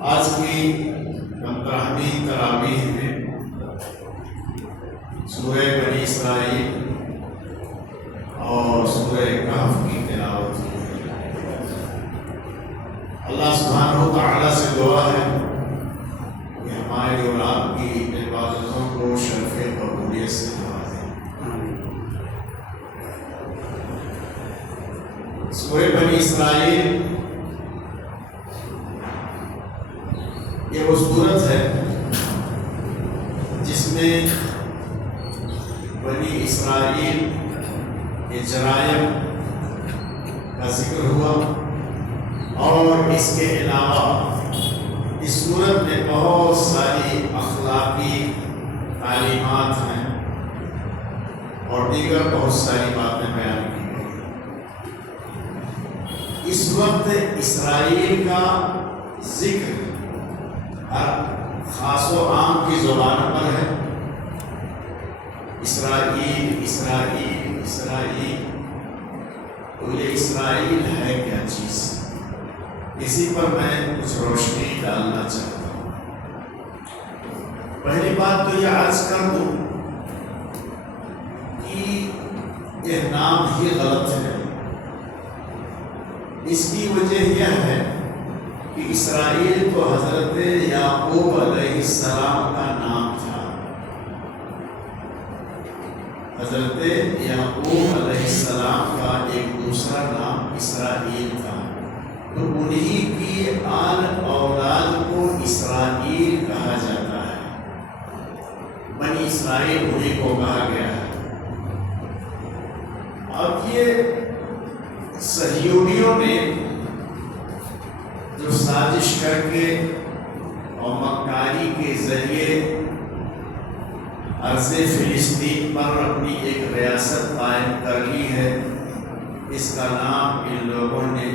آج کی 15ویں تراویح میں سورہ بنی اسرائیل اور سورہ کہف کی تلاوت کی ہے۔ اللہ سبحانہ و تعالیٰ سے دعا ہے کہ ہماری اور آپ کی عبادتوں کو شرف قبولیت سے نوازے۔ سورہ بنی اسرائیل یہ وہ صورت ہے جس میں بنی اسرائیل کے جرائم کا ذکر ہوا، اور اس کے علاوہ اس صورت میں بہت ساری اخلاقی تعلیمات ہیں اور دیگر بہت ساری باتیں بیان کی گئی۔ اس وقت اسرائیل کا ذکر ہر خاص و عام کی زبان پر ہے۔ اسرائیل اسرائیل اسرائیل، تو یہ اسرائیل ہے کیا چیز؟ اسی پر میں کچھ روشنی ڈالنا چاہتا ہوں۔ پہلی بات تو یہ عرض کر دوں کہ یہ نام ہی غلط ہے۔ اس کی وجہ یہ ہے کہ اسرائیل تو حضرت یعقوب علیہ السلام کا نام تھا۔ حضرت یعقوب علیہ السلام کا ایک دوسرا نام اسرائیل تھا، تو انہی کی آل اولاد کو اسرائیل کہا جاتا ہے۔ بنی اسرائیل انہی کو کہا گیا ہے۔ اب یہ صہیونیوں نے جو سازش کر کے اور مکاری کے ذریعے عرض فلسطین پر اپنی ایک ریاست قائم کر لی ہے، اس کا نام ان لوگوں نے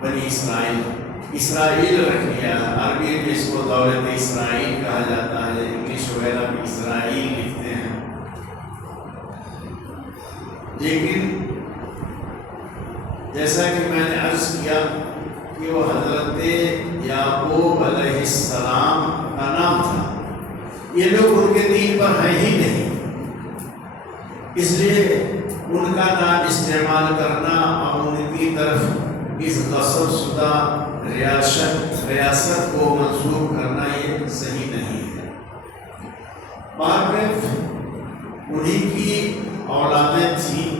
بنی اسرائیل رکھ لیا ہے۔ عربی میں اس کو دولت اسرائیل کہا جاتا ہے، انگلش وغیرہ میں اسرائیل لکھتے ہیں۔ لیکن جیسا کہ میں نے عرض کیا کہ وہ حضرت یعقوب علیہ السلام کا نام تھا، یہ لوگ ان کے دین پر ہیں ہی نہیں، اس لیے ان کا نام استعمال کرنا اور ان کی طرف اس غصب شدہ ریاست کو منسوب کرنا یہ صحیح نہیں ہے۔ بعد میں انہی کی اولادیں تھیں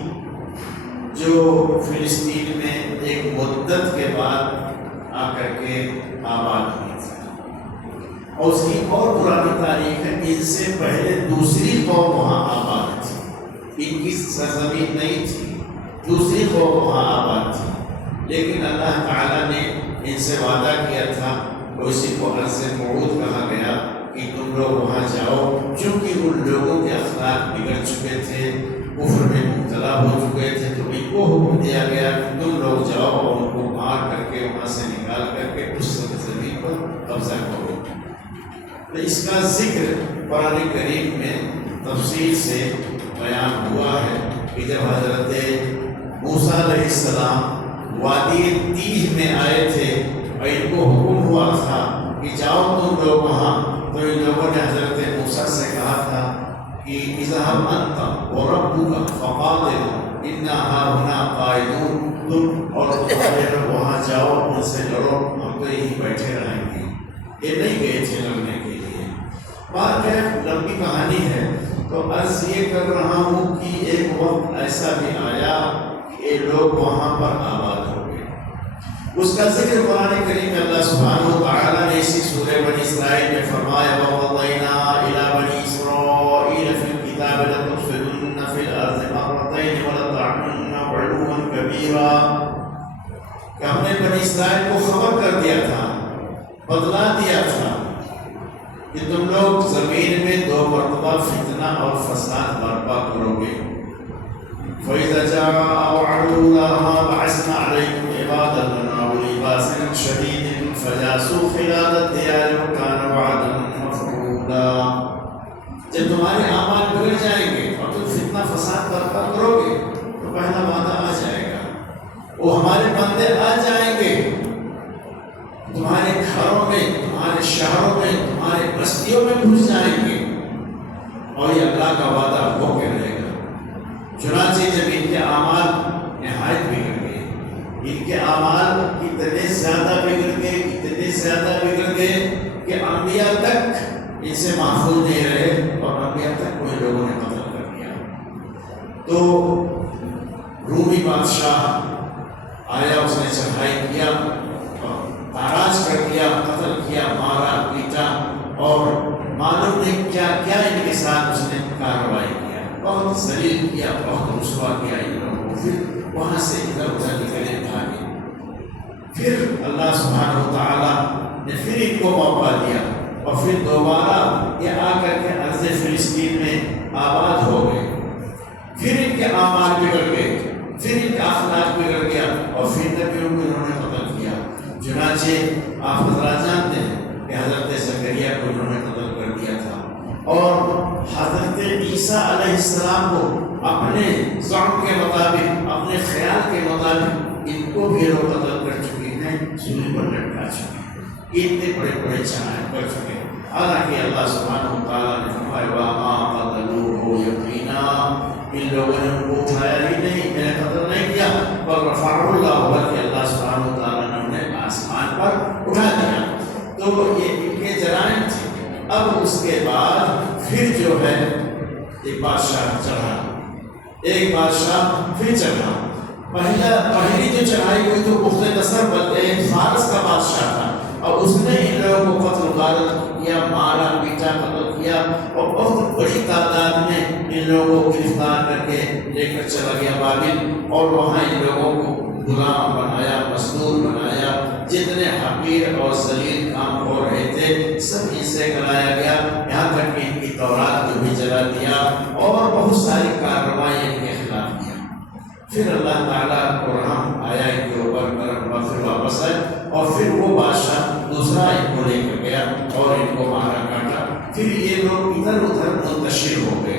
جو فلسطین میں ایک مدت کے بعد آ کر کے آباد ہوئی تھی، اور اس کی اور پرانی تاریخ ہے۔ ان سے پہلے دوسری قوم وہاں آباد تھی، ان کی سرزمین نہیں تھی، دوسری قوم وہاں آباد تھی، لیکن اللہ تعالیٰ نے ان سے وعدہ کیا تھا، اور اسی کو عرض موعود کہا گیا کہ تم لوگ وہاں جاؤ، چونکہ ان لوگوں کے اخلاق بگڑ چکے تھے، کفر میں مبتلا ہو چکے تھے، تو ان کو حکم دیا گیا کہ تم لوگ جاؤ اور ان کو مار کر کے وہاں سے نکال کر کے اس زمین پر قبضہ کرو۔ تو اس کا ذکر قرآن کریم میں تفصیل سے بیان ہوا ہے کہ جب حضرت موسیٰ علیہ السلام وادی تیہ میں آئے تھے اور ان کو حکم ہوا تھا کہ جاؤ تم لوگ وہاں، تو ان لوگوں نے حضرت موسیٰ سے کہا تھا کہ اذهب انت وربك فقاتلا انا هاهنا قاعدون، تم اور تمہارے لوگ وہاں جاؤ، ان سے لڑو، ہم تو یہیں بیٹھے رہیں گے۔ یہ نہیں گئے تھے لڑنے کے لیے۔ بات ہے لمبی کہانی ہے، تو عرض یہ کر رہا ہوں کہ ایک وقت ایسا بھی آیا کہ یہ لوگ وہاں پر آباد ہو گئے۔ اس کا ذکر قرآن کریم میں اللہ سبحانہ و تعالیٰ نے اسی سورہ بنی اسرائیل میں فرمایا وَقَضَيْنَا إِلَىٰ بَنِي إِسْرَائِيلَ فِي الْكِتَابِ لَتُفْسِدُنَّ فِي الْأَرْضِ مَرَّتَيْنِ وَلَتَعْلُنَّ عُلُوًّا كَبِيرًا، کہ ہم نے بنی اسرائیل کو خبر کر دیا تھا، بدلا دیا تھا کہ تم لوگ زمین میں 2 مرتبہ فتنہ اور فساد برپا کرو گے۔ فَإِذَا جَاءَ وَعْدُ أُولَاهُمَا بَعَثْنَا عَلَيْكُمْ عِبَادًا لَنَا أُولِي بَأْسٍ شَدِيدٍ فَجَاسُوا خِلَالَ الدِّيَارِ وَكَانَ وَعْدًا مَفْعُولًا۔ جب تمہارے اعمال بگڑ جائیں گے اور تم فتنہ فساد برپا کرو گے تو پہلا وعدہ آ جائے گا، وہ ہمارے بندے آ جائیں گے، تمہارے شہروں میں تمہارے بستیوں میں گھس جائیں گے، اور یہ اللہ کا وعدہ ہو کے رہے گا۔ چنانچہ جب ان کے اعمال نہایت بگڑ گئے، ان کے اعمال اتنے زیادہ بگڑ گئے کہ انبیاء تک ان سے محفوظ نہیں رہے، اور انبیاء تک کوئی لوگوں نے قتل کر دیا۔ تو رومی بادشاہ آیا، اس نے چڑھائی کیا، تاراج کر دیا، قتل کیا، مارا پیٹا، اور معلوم نہیں کیا کیا ان کے ساتھ اس نے کارروائی کیا، بہت ذلیل کیا، بہت رسوا کیا ان لوگوں کو۔ پھر وہاں سے ادھر ادھر نکلے بھاگے۔ پھر اللہ سبحانہ و تعالیٰ نے پھر ان کو موقع دیا، اور پھر دوبارہ یہ آ کر کے ارض فلسطین میں آباد ہو گئے۔ پھر ان کے اعمال بگڑ گئے، پھر ان کا اخلاق بگڑ گیا، اور پھر نبیوں کو انہوں نے قتل کیا۔ چنانچہ آپ حضرات جانتے ہیں کہ حضرت زکریا کو انہوں نے قتل کر دیا تھا، اور حضرت عیسیٰ علیہ السلام کو اپنے زعم کے مطابق، اپنے خیال کے مطابق ان کو بھی لوگ قتل کر چکے ہیں، سولی پر لٹکا چکے ہیں، اتنے بڑے بڑے چاہے کر چکے ہیں۔ حالانکہ اللہ سبحانہ و تعالیٰ نے فرمایا وَمَا قَتَلُوهُ یقینا ان لوگوں نے ان کو اٹھایا ہی نہیں، میں نے قتل نہیں کیا، پر رفعہ اللہ، بلکہ اللہ سبحانہ و تعالیٰ نے انہیں آسمان پر اٹھا دیا۔ تو یہ ان کے جرائم تھے۔ اب اس کے بعد پھر جو ہے ایک بادشاہ چڑھا، ایک بادشاہ پھر چڑھا۔ پہلی جو چڑھائی ہوئی تو بخت نصر بلکہ ایک فارس کا بادشاہ تھا، اور اس نے ان لوگوں کو قتل غارت کیا، مارا پیٹا، قتل کیا، اور بہت بڑی تعداد میں ان لوگوں کو گرفتار کر کے لے کر چلا گیا بابل، اور وہاں ان لوگوں کو غلام بنایا، مزدور بنایا، جتنے حقیر اور ذلیل کام ہو رہے تھے سب ان سے کرایا گیا، یہاں تک کہ ان کی تورات کو بھی جلا دیا، اور بہت ساری کارروائیں ان کے خلاف کیا۔ پھر اللہ تعالیٰ کو رحم آیا ان کے اوپر، پھر واپس آئے، اور پھر وہ بادشاہ دوسرا ان کو لے کر گیا اور ان کو مارا کاٹا۔ پھر یہ لوگ ادھر ادھر منتشر ہو گئے،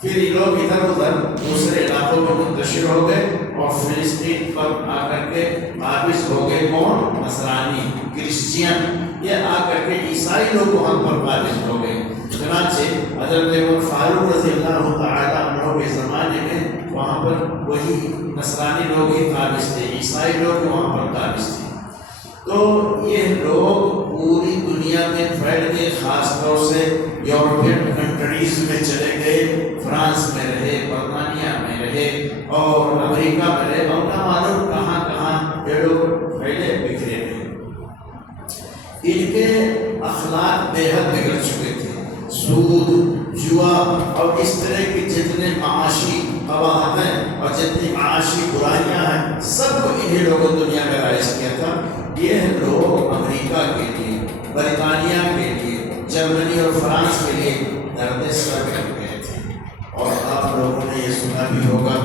پھر یہ لوگ ادھر ادھر دوسرے علاقوں میں منتشر ہو گئے، اور فلسطین پر آ کر کے قابض ہو گئے کون؟ نصرانی، کرسچین، یہ آ کر کے عیسائی لوگ وہاں پر قابض ہو گئے۔ چنانچہ حضرت عمر فاروق رضی اللہ تعالیٰ عنہ کے زمانے میں وہاں پر وہی نصرانی لوگ ہی قابض تھے، عیسائی لوگ وہاں پر قابض تھے۔ تو یہ لوگ پوری دنیا میں پھیل گئے، خاص طور سے یورپین کنٹریز میں چلے گئے، فرانس میں رہے، برطانیہ میں رہے، اور امریکہ میں رہے، اور نہ معلوم کہاں کہاں یہ لوگ پھیلے بکھرے رہے۔ ان کے اخلاق بے حد بگڑ چکے تھے، سود، جوا اور اس طرح کے جتنے معاشی قباحتیں اور جتنی معاشی برائیاں ہیں سب کو انہیں لوگوں دنیا میں رائج کیا تھا۔ یہ لوگ امریکہ کے لیے، برطانیہ کے لیے، جرمنی اور فرانس کے لیے درد سر کر گئے تھے۔ اور آپ لوگوں نے یہ سنا بھی ہوگا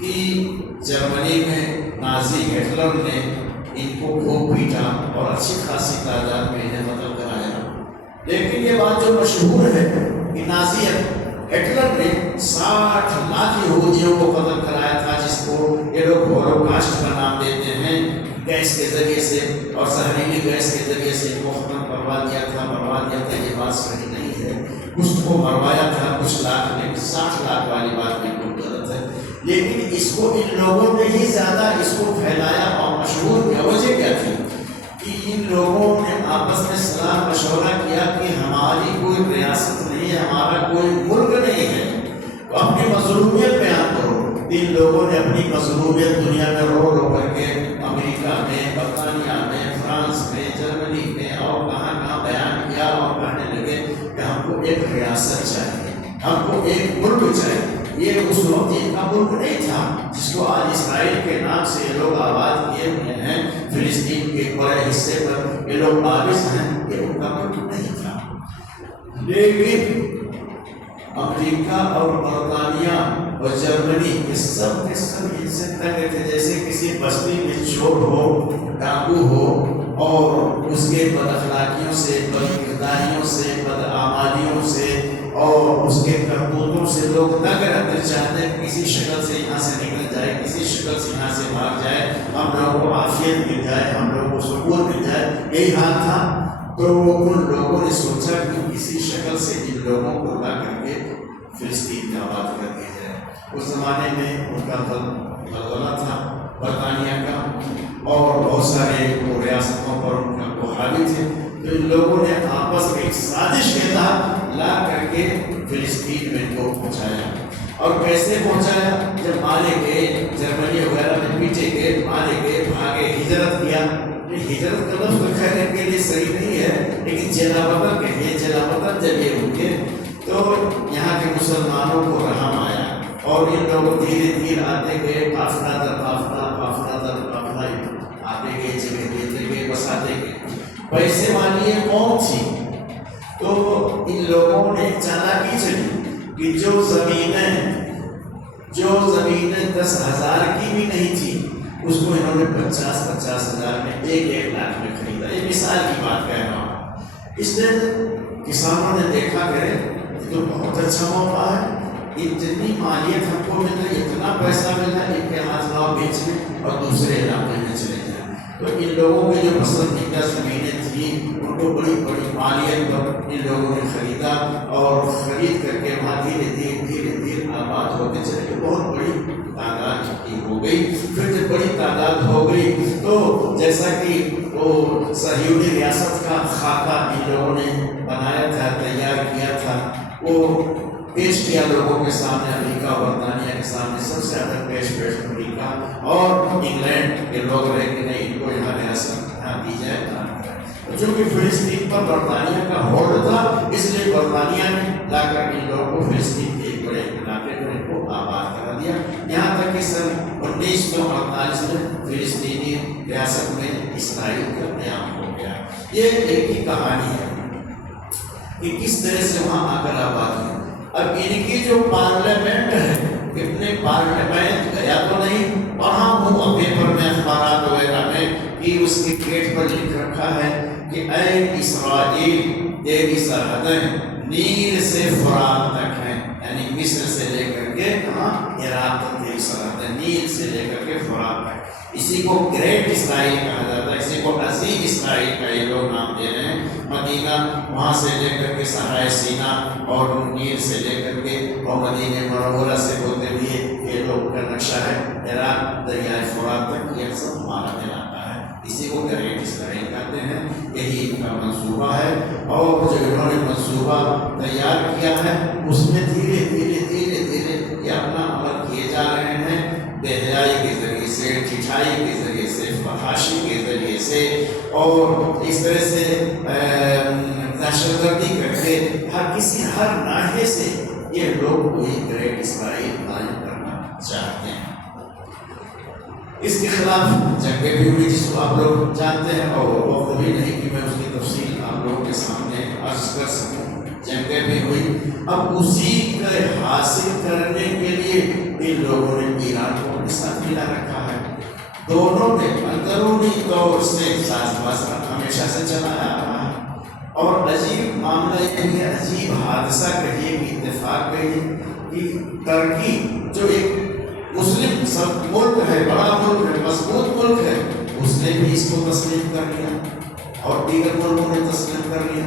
کہ جرمنی میں نازی ہٹلر نے ان کو خوب پیٹا اور اچھی خاصی تعداد میں انہیں قتل کرایا۔ لیکن یہ بات جو مشہور ہے کہ نازی ہٹلر نے 60 لاکھ یہودیوں کو قتل کرایا تھا، جس کو یہ لوگ ہولوکاسٹ کا نام دیتے ہیں، گیس کے ذریعے سے اور زہریلی گیس کے ذریعے سے ان کو ختم کروا دیا تھا۔ یہ بات صحیح نہیں ہے، کچھ کو مروایا تھا، کچھ لاکھ نے، 60 لاکھ والی بات بالکل غلط ہے۔ لیکن اس کو ان لوگوں نے ہی زیادہ اس کو پھیلایا اور مشہور کیا۔ وجہ کیا تھی کہ ان لوگوں نے آپس میں صلاح مشورہ کیا کہ ہماری کوئی ریاست نہیں ہے، ہمارا کوئی ملک نہیں ہے، تو اپنی مظلومیت بیان کرو۔ ان لوگوں نے اپنی مظلومیت دنیا میں رو رو کر کے امریکہ میں، برطانیہ میں، فرانس میں، جرمنی میں اور کہاں کہاں بیان کیا، اور کہنے لگے کہ ہم کو ایک ریاست چاہیے، ہم کو ایک ملک چاہیے۔ یہ اس وقت ان کا ملک نہیں تھا جس کو آج اسرائیل کے نام سے یہ لوگ آباد کیے ہوئے ہیں، فلسطین کے بڑے حصے پر یہ لوگ قابض ہیں، یہ ان کا ملک نہیں تھا۔ لیکن امریکہ اور برطانیہ اور جرمنی یہ سب کے سب ان سے تنگ تھے، جیسے کسی بستی میں چور ہو، ڈاکو ہو، اور اس کے بد اخلاقیوں سے، بد کرداریوں سے، بد اعمالیوں سے اور اس کے کرتوتوں سے لوگ تنگ رہتے، چاہتے ہیں کسی شکل سے یہاں سے نکل جائے، کسی شکل سے یہاں سے بھاگ جائے، ہم لوگوں کو عافیت مل جائے، ہم لوگوں کو سکون مل جائے۔ یہی حال تھا تو ان لوگوں نے سوچا کہ کسی شکل سے ان لوگوں کو لا کر کے فلسطین کا آباد کر دیا جائے۔ اس زمانے میں ان کا غلغلہ تھا برطانیہ کا، اور بہت سارے ریاستوں پر ان کا وہ حاوی تھے، تو ان لوگوں نے آپس میں ایک سازش کے تحت لا کر کے فلسطین میں ان کو پہنچایا۔ اور کیسے پہنچایا؟ جب مارے گئے، جرمنی وغیرہ میں پیٹے گئے، مارے گئے، بھاگے، ہجرت کیا۔ ہجرت کا لفظ تو خیر ان کے لیے صحیح نہیں ہے، لیکن جلا وطن کہیے، جلا وطن جب یہ ہوئے تو یہاں کے مسلمانوں کو رحم آیا، اور ان لوگ دھیرے دھیرے آتے گئے، قافلہ در قافلہ، قافلہ در قافلہ آتے گئے، جگہ دیتے گئے، بساتے گئے۔ پیسے والی یہ قوم تھی، تو ان لوگوں نے چالاکی چلی کہ جو زمینیں 10,000 کی بھی نہیں تھی، اس کو انہوں نے 50,000 میں 1 لاکھ میں خریدا۔ یہ مثال کی بات کہہ رہا ہوں۔ اس نے کسانوں نے دیکھا کہ تو بہت اچھا موقع ہے، اتنی مالیت ہم کو مل رہی، اتنا پیسہ مل رہا ہے، ان کے ہاتھ لاؤ بیچ میں اور دوسرے علاقے میں چلے جائیں۔ تو ان لوگوں کی جو پسندیدہ زمینیں تھیں ان کو بڑی بڑی مالیت پر ان لوگوں نے خریدا، اور خرید کر کے وہاں دھیرے دھیرے آباد ہوتے چلے گئے۔ بہت بڑی تعداد کی ہو گئی۔ پھر جب بڑی تعداد ہو گئی تو جیسا کہ وہ صہیونی ریاست کا خاکہ ان لوگوں نے بنایا تھا، تیار کیا تھا، وہ پیش کیا لوگوں کے سامنے، امریکہ اور برطانیہ کے سامنے سب سے زیادہ پیش امریکہ اور انگلینڈ کے لوگ رہے کہ نہیں، ان کو یہاں ریاست دی جائے۔ چونکہ فلسطین پر برطانیہ کا ہولڈ تھا، اس لیے برطانیہ نے لا کر ان لوگوں کو فلسطین کے ایک بڑے علاقے میں ان کو آباد کرا دیا، یہاں تک کہ سن 1948 میں فلسطینی ریاست میں اسرائیل کا قیام ہو گیا۔ یہ ایک ہی کہانی ہے کہ کس طرح سے وہاں آ کر آباد ہوئی۔ اب ان کی جو پارلیمنٹ ہے، اتنے پارلیمنٹ گیا تو نہیں، پڑھا ہوں پیپر میں، اخبارات وغیرہ میں، کہ اس کے گیٹ پر لکھ رکھا ہے کہ اے اسرائیل، تیری سرحدیں نیل سے فرات تک ہیں، یعنی مصر سے لے کر کے عراق تک تیری سرحدیں، نیل سے لے کر کے فرات تک۔ اسی کو گریٹ اسرائیل کہا جاتا ہے، اسی کو عظیم اسرائیل کا یہ لوگ نام دے رہے ہیں۔ مدینہ وہاں سے لے کر کے صحرائے سینا اور نیل سے لے کر کے اور مدینہ منورہ سے ہوتے ہوئے یہ لوگ کا نقشہ ہے، عراق دریائے فرات تک یہ سب ہمارا علاقہ ہے، اسی کو گریٹ اسرائیل کہتے ہیں۔ یہی ان کا منصوبہ ہے، اور جو انہوں نے منصوبہ تیار کیا ہے اس میں دھیرے دھیرے یہ اپنا عمل کیے جا رہے ہیں، بے حیائی کے ذریعے سے، ٹھٹائی کے ذریعے سے، فحاشی کے ذریعے سے، اور اس طرح سے دہشت گردی کر کے ہر ناحیے سے یہ لوگ کوئی گریٹ اسرائیل قائم کرنا چاہتے ہیں۔ اس کے خلاف جنگیں بھی ہوئی جس کو آپ لوگ جانتے ہیں، اور وقت بھی نہیں کہ میں اس کی تفصیل آپ لوگوں کے سامنے عرض کر سکوں۔ جنگیں بھی ہوئی، اب اسی کا حاصل کرنے کے لیے ان لوگوں نے ایران کو اپنے ساتھ ملا رکھا ہے۔ دونوں نے اندرونی طور سے ساز باز ہمیشہ سے چلایا رہا ہے، اور عجیب معاملہ یہ ہے، عجیب حادثہ کہیے کہ اتفاق کہیے کہ ترکی جو ایک مسلم سب ملک ہے، بڑا ملک ہے، مضبوط ملک ہے، اس نے بھی اس کو تسلیم کر لیا اور دیگر ملکوں نے تسلیم کر لیا۔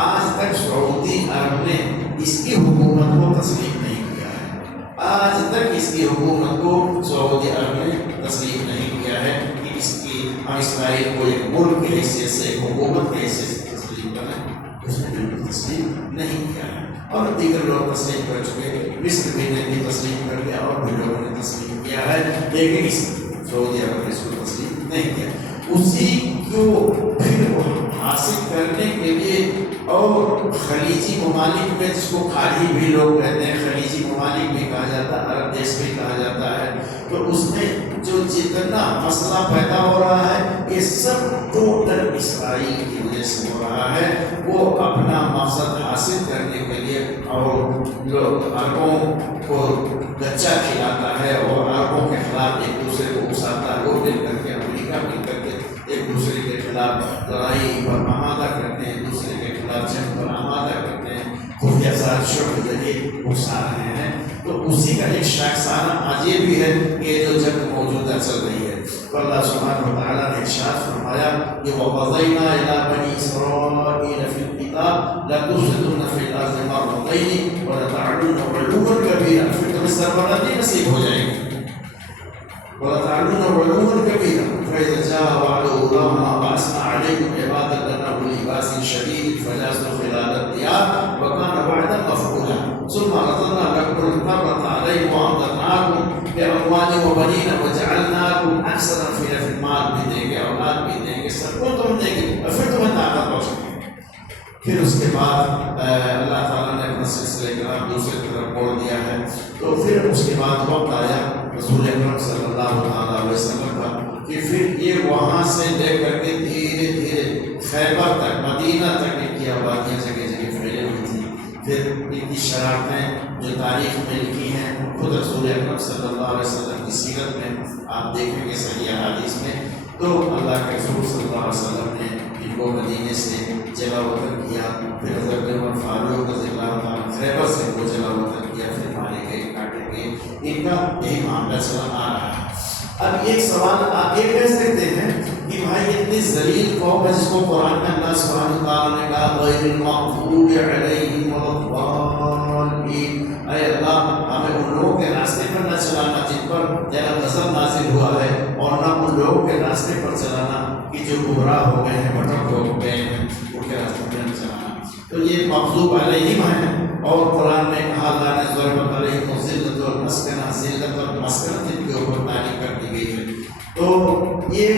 آج تک سعودی عرب نے اس کی حکومت کو تسلیم نہیں کیا ہے، آج تک اس کی حکومت کو سعودی عرب نے تسلیم نہیں کیا ہے کہ اس کی ہم اسرائیل کو ایک ملک کی حیثیت سے، حکومت کی حیثیت سے تسلیم کریں، اس نے بالکل تسلیم نہیں کیا ہے۔ اور دیگر لوگ تسلیم کر چکے، مصر بھی نے بھی تسلیم کر لیا، اور بھی لوگوں نے تسلیم کیا ہے، لیکن اس سعودی عرب نے اس کو تسلیم نہیں کیا۔ اسی کو پھر حاصل کرنے کے لیے، اور خلیجی ممالک میں جس کو خالی بھی لوگ کہتے ہیں، خلیجی ممالک بھی کہا جاتا ہے، عرب دیش بھی کہا جاتا ہے، تو اس میں جو جتنا مسئلہ پیدا ہو رہا ہے یہ سب ٹوٹل اسرائیل کی وجہ سے ہو رہا ہے۔ وہ اپنا مقصد حاصل کرنے کے لیے اور لوگ عربوں کو گچا کھلاتا ہے، اور عربوں کے خلاف ایک دوسرے کو اکساتا ہے، وہ مل کر کے امریکہ مل کر کے ایک دوسرے کے خلاف لڑائی پر آمادہ کرتے ہیں، ایک دوسرے کے خلاف جنگ پر آمادہ کرتے ہیں، خفیہ سازشوں کے ذریعے اکسا رہے ہیں۔ تو اسی کا ایک شاخسانہ آج یہ بھی ہے کہ جو جنگ موجودہ چل رہی ہے تو اللہ سبحانہ و تعالیٰ نے ارشاد فرمایا کہ وَقَضَيْنَا إِلَىٰ بَنِي إِسْرَائِيلَ فِي الْكِتَابِ لَتُفْسِدُنَّ فِي الْأَرْضِ مَرَّتَيْنِ وَلَتَعْلُنَّ عُلُوًّا كَبِيرًا. پھر تمہیں سربلندی نصیب ہو جائے گی. وَلَتَعْلُنَّ عُلُوًّا كَبِيرًا فَإِذَا جَاءَ وَعْدُ أُولَاهُمَا بَعَثْنَا عَلَيْكُمْ عِبَادًا لَنَا أُولِي بَأْسٍ شَدِيدٍ فَجَاسُوا خِلَالَ الدِّيَارِ وَكَانَ وَعْدًا مَفْعُولًا ثُمَّ رَدَدْنَا لَكُمُ الْكَرَّةَ عَلَيْهِمْ وَأَمْدَدْنَاكُمْ بِأَمْوَالٍ وَبَنِينَ وَجَعَلْنَاكُمْ أَكْثَرَ نَفِيرًا. مال بھی دیں گے، اولاد بھی دیں گے، سب کو تم دیں گے اور پھر تمہیں طاقت بخشیں گے. پھر اس کے بعد اللہ تعالیٰ نے اپنا سلسلہ کرام دوسری طرف موڑ دیا ہے. تو پھر اس کے بعد وقت آیا رسول اکرم صلی اللہ علیہ وسلم کا کہ پھر یہ وہاں سے لے کر کے دھیرے دھیرے خیبر تک، مدینہ تک ان کی آبادیاں جگہ جگہ پھیلی ہوئی تھیں. پھر ان کی شرارتیں جو تاریخ میں لکھی ہیں خود رسول اکرم صلی اللہ علیہ وسلم کی سیرت میں آپ دیکھیں گے صحیح حدیث میں. تو اللہ کے رسول صلی اللہ علیہ وسلم نے ان کو مدینے سے جلا وطن کیا. پھر حضرت عمر فاروق رضی اللہ عنہ خیبر سے ان کو جلا وطن کیا، پھر مارے گئے، کاٹے گئے. ان کا یہی معاملہ چلا آ رہا ہے. اب ایک سوال آپ یہ کہہ سکتے ہیں کہ بھائی اتنی ذلیل قوم ہے جس کو قرآن میں اللہ سبحانہ تعالیٰ نے کہا غیر المغضوب علیہم ولا الضالین. اے اللہ ہمیں ان لوگوں کے راستے پر نہ چلانا جن پر تیرا غضب نازل ہوا ہے، اور نہ ان لوگوں کے راستے پر چلانا کہ جو گمراہ ہو گئے ہیں، بھٹک ہو گئے ہیں، ان کے راستے پر نہ چلانا. تو یہ مغضوب علیہم ہے. اور قرآن نے کہا اللہ نے ضربت علیہم الذلۃ والمسکنہ، ذلت اور مسکنت ان کے اوپر طاری کر دی گئی ہے. تو یہ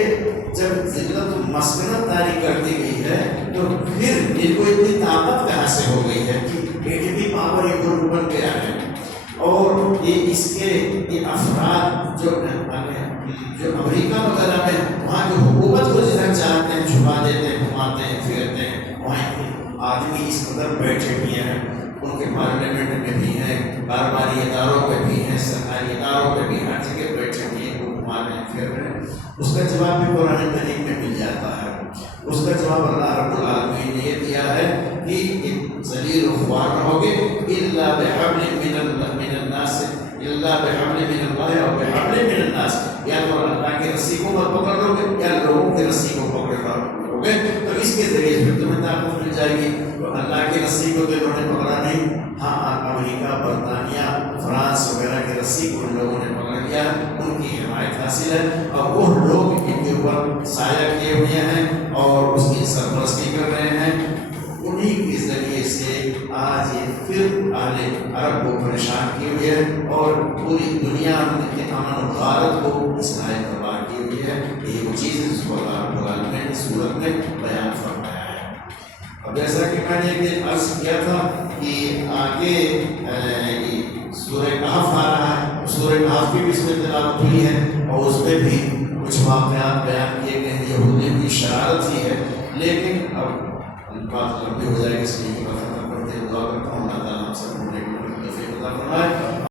جب ذلت و مسکنت طاری کر دی گئی ہے تو پھر ان کو اتنی طاقت کہاں سے ہو گئی ہے کہ ایٹمی پاور ایک گروپ بن گیا ہے. اور یہ اس کے یہ افراد جو امریکہ وغیرہ میں وہاں کی حکومت کو جدھر چاہتے ہیں چھپا دیتے ہیں، گھماتے ہیں، پھیرتے ہیں، وہاں کے آدمی اس قدر بیٹھے ہوئے ہیں، ان کے پارلیمنٹ میں بھی ہیں، کاروباری اداروں پہ بھی ہیں، سرکاری اداروں پہ بھی، ہر جگہ بیٹھے ہوئے ہیں، وہ گھما رہے ہیں، پھیر رہے ہیں. اس کا جواب بھی قرآن کریم میں مل جاتا ہے. اس کا جواب اللہ رب العالمین نے یہ دیا ہے کہ ذلیل و خوار رہو گے الا بحبل من الناس، الا بحبل من اللہ اور بحبل من الناس. یا تو اللہ کی رسی کو مت پکڑ لو گے یا لوگوں کی رسی کو پکڑ لو گے، تو اس کے ذریعے پھر تمہیں طاقت مل جائے گی. تو اللہ کی رسی کو تو انہوں نے پکڑا نہیں. ہاں امریکہ، برطانیہ، فرانس وغیرہ کی رسی کو ان لوگوں نے پکڑ لیا، ان کی حمایت حاصل ہے، اور وہ لوگ ان کے اوپر سایہ کیے ہوئے ہیں اور اس کی سرپرستی کر رہے ہیں. انہی کے ذریعے سے آج یہ پھر اہل عرب کو پریشان کیے ہوئے ہے اور پوری دنیا کے امن و غارت کو اصلاح برباد کی ہوئی ہے. یہ وہ چیز ہے جس کو اللہ رب العالمین نے صورت میں بیان فرمایا ہے. اب جیسا کہ میں نے ایک عرض کیا تھا کہ آگے سورہ کہف آ رہا ہے، سورہ کہف کی بھی اس میں تلاوت ہوئی ہے اور اس میں بھی کچھ واقعات بیان کیے گئے ہیں. یہودیوں کی شرارت ہی ہے، لیکن اب بات لمبی ہو جائے گی، اس لیے ختم کرتے دعا کرتا ہوں اللہ تعالیٰ ہم سب کو نیک عمل کی توفیق عطا فرمائے.